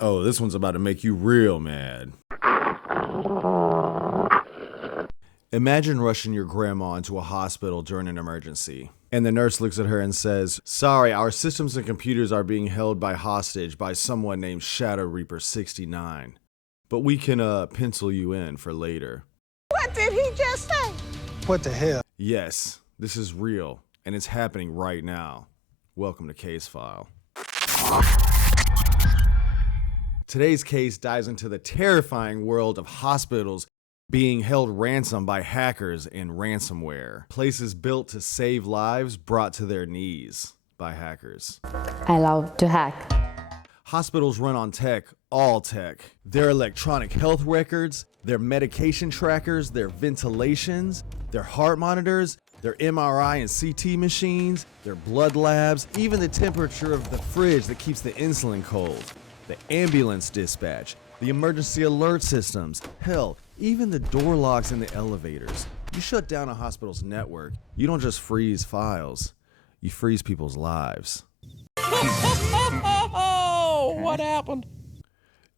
Oh, this one's about to make you real mad. Imagine rushing your grandma into a hospital during an emergency, and the nurse looks at her and says, "Sorry, our systems and computers are being held by hostage by someone named Shadow Reaper 69, but we can pencil you in for later." What did he just say? What the hell? Yes, this is real, and it's happening right now. Welcome to Case File. Today's case dives into the terrifying world of hospitals being held ransom by hackers and ransomware. Places built to save lives brought to their knees by hackers. I love to hack. Hospitals run on tech, all tech. Their electronic health records, their medication trackers, their ventilations, their heart monitors, their MRI and CT machines, their blood labs, even the temperature of the fridge that keeps the insulin cold, the ambulance dispatch, the emergency alert systems, hell, even the door locks in the elevators. You shut down a hospital's network, you don't just freeze files, you freeze people's lives. What happened?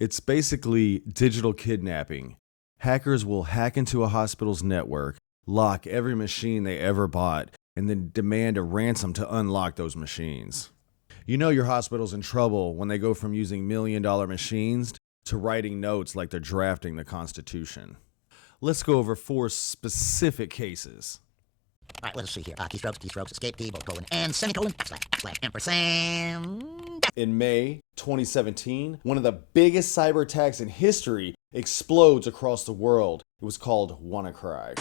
It's basically digital kidnapping. Hackers will hack into a hospital's network, lock every machine they ever bought, and then demand a ransom to unlock those machines. You know your hospital's in trouble when they go from using million-dollar machines to writing notes like they're drafting the Constitution. Let's go over 4 specific cases. All right, let's see here. Keystrokes, escape key, colon, and semicolon, / ampersand. In May 2017, one of the biggest cyber attacks in history explodes across the world. It was called WannaCry.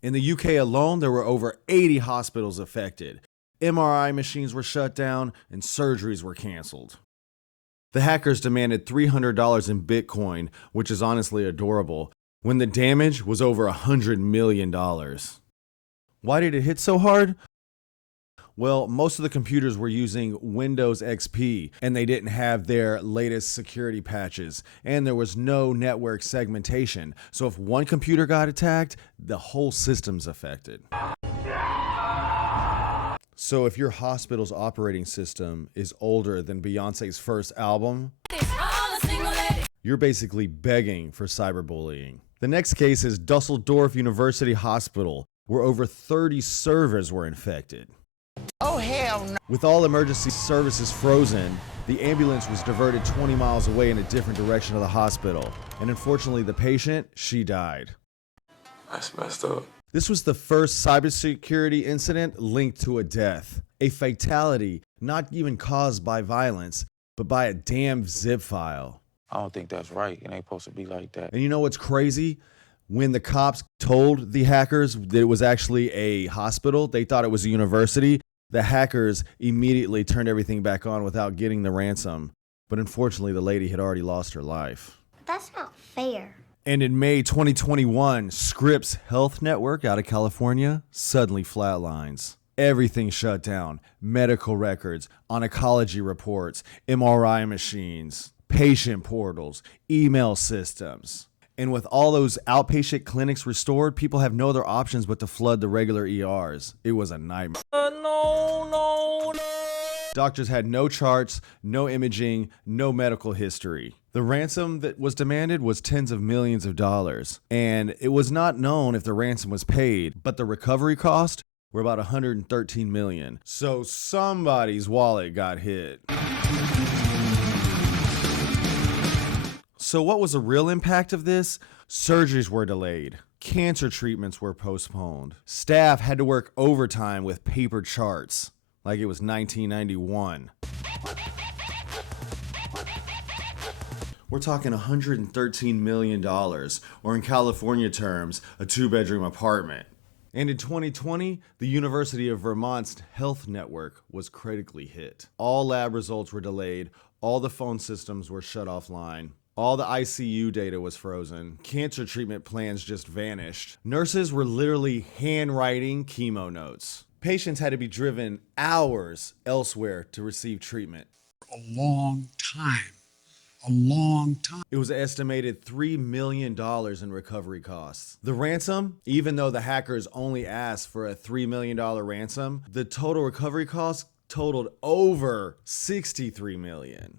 In the UK alone, there were over 80 hospitals affected. MRI machines were shut down and surgeries were canceled. The hackers demanded $300 in Bitcoin, which is honestly adorable, when the damage was over $100 million. Why did it hit so hard? Well, most of the computers were using Windows XP, and they didn't have their latest security patches, and there was no network segmentation. So if one computer got attacked, the whole system's affected. So if your hospital's operating system is older than Beyonce's first album, you're basically begging for cyberbullying. The next case is Dusseldorf University Hospital, where over 30 servers were infected. Oh, hell no. With all emergency services frozen, the ambulance was diverted 20 miles away in a different direction of the hospital. And unfortunately, the patient, she died. That's messed up. This was the first cybersecurity incident linked to a death. A fatality not even caused by violence, but by a damn zip file. I don't think that's right. It ain't supposed to be like that. And you know what's crazy? When the cops told the hackers that it was actually a hospital, they thought it was a university. The hackers immediately turned everything back on without getting the ransom. But unfortunately, the lady had already lost her life. That's not fair. And in May 2021, Scripps Health Network out of California suddenly flatlines. Everything shut down. Medical records, oncology reports, MRI machines, patient portals, email systems. And with all those outpatient clinics restored, people have no other options but to flood the regular ERs. It was a nightmare. No. Doctors had no charts, no imaging, no medical history. The ransom that was demanded was tens of millions of dollars. And it was not known if the ransom was paid, but the recovery cost were about $113 million. So somebody's wallet got hit. So what was the real impact of this? Surgeries were delayed. Cancer treatments were postponed. Staff had to work overtime with paper charts, like it was 1991. We're talking $113 million, or in California terms, a 2-bedroom apartment. And in 2020, the University of Vermont's health network was critically hit. All lab results were delayed, all the phone systems were shut offline. All the ICU data was frozen. Cancer treatment plans just vanished. Nurses were literally handwriting chemo notes. Patients had to be driven hours elsewhere to receive treatment. A long time a long time. It was estimated $3 million in recovery costs. The ransom, even though the hackers only asked for a $3 million ransom, the total recovery costs totaled over $63 million.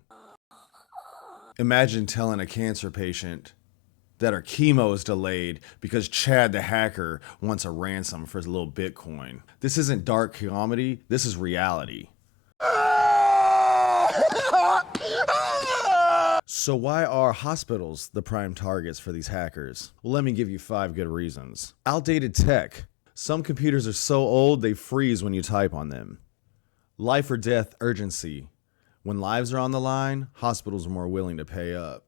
Imagine telling a cancer patient that her chemo is delayed because Chad the hacker wants a ransom for his little Bitcoin. This isn't dark comedy, this is reality. So why are hospitals the prime targets for these hackers? Well, let me give you 5 good reasons. Outdated tech. Some computers are so old they freeze when you type on them. Life or death urgency. When lives are on the line, hospitals are more willing to pay up.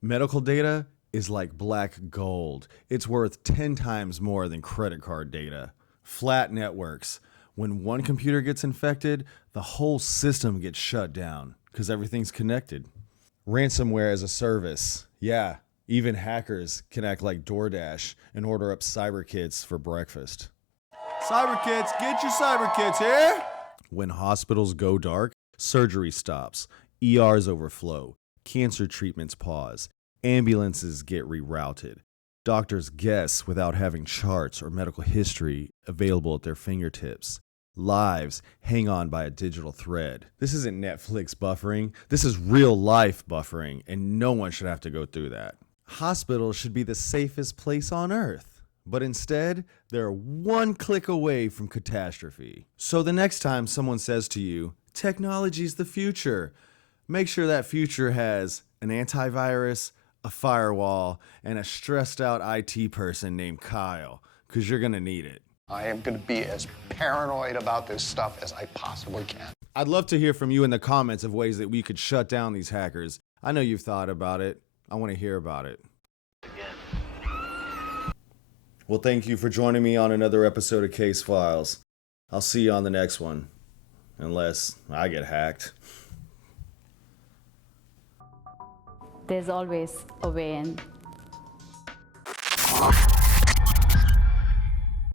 Medical data is like black gold. It's worth 10 times more than credit card data. Flat networks. When one computer gets infected, the whole system gets shut down because everything's connected. Ransomware as a service. Yeah, even hackers can act like DoorDash and order up cyber kits for breakfast. Cyber kits, get your cyber kits here! When hospitals go dark, surgery stops, ERs overflow, cancer treatments pause, ambulances get rerouted, doctors guess without having charts or medical history available at their fingertips. Lives hang on by a digital thread. This isn't Netflix buffering. This is real life buffering, and no one should have to go through that. Hospitals should be the safest place on earth, but instead, they're one click away from catastrophe. So the next time someone says to you, technology's the future, make sure that future has an antivirus, a firewall, and a stressed out IT person named Kyle, because you're gonna need it. I am going to be as paranoid about this stuff as I possibly can. I'd love to hear from you in the comments of ways that we could shut down these hackers. I know you've thought about it. I want to hear about it. Well, thank you for joining me on another episode of Case Files. I'll see you on the next one. Unless I get hacked. There's always a way in.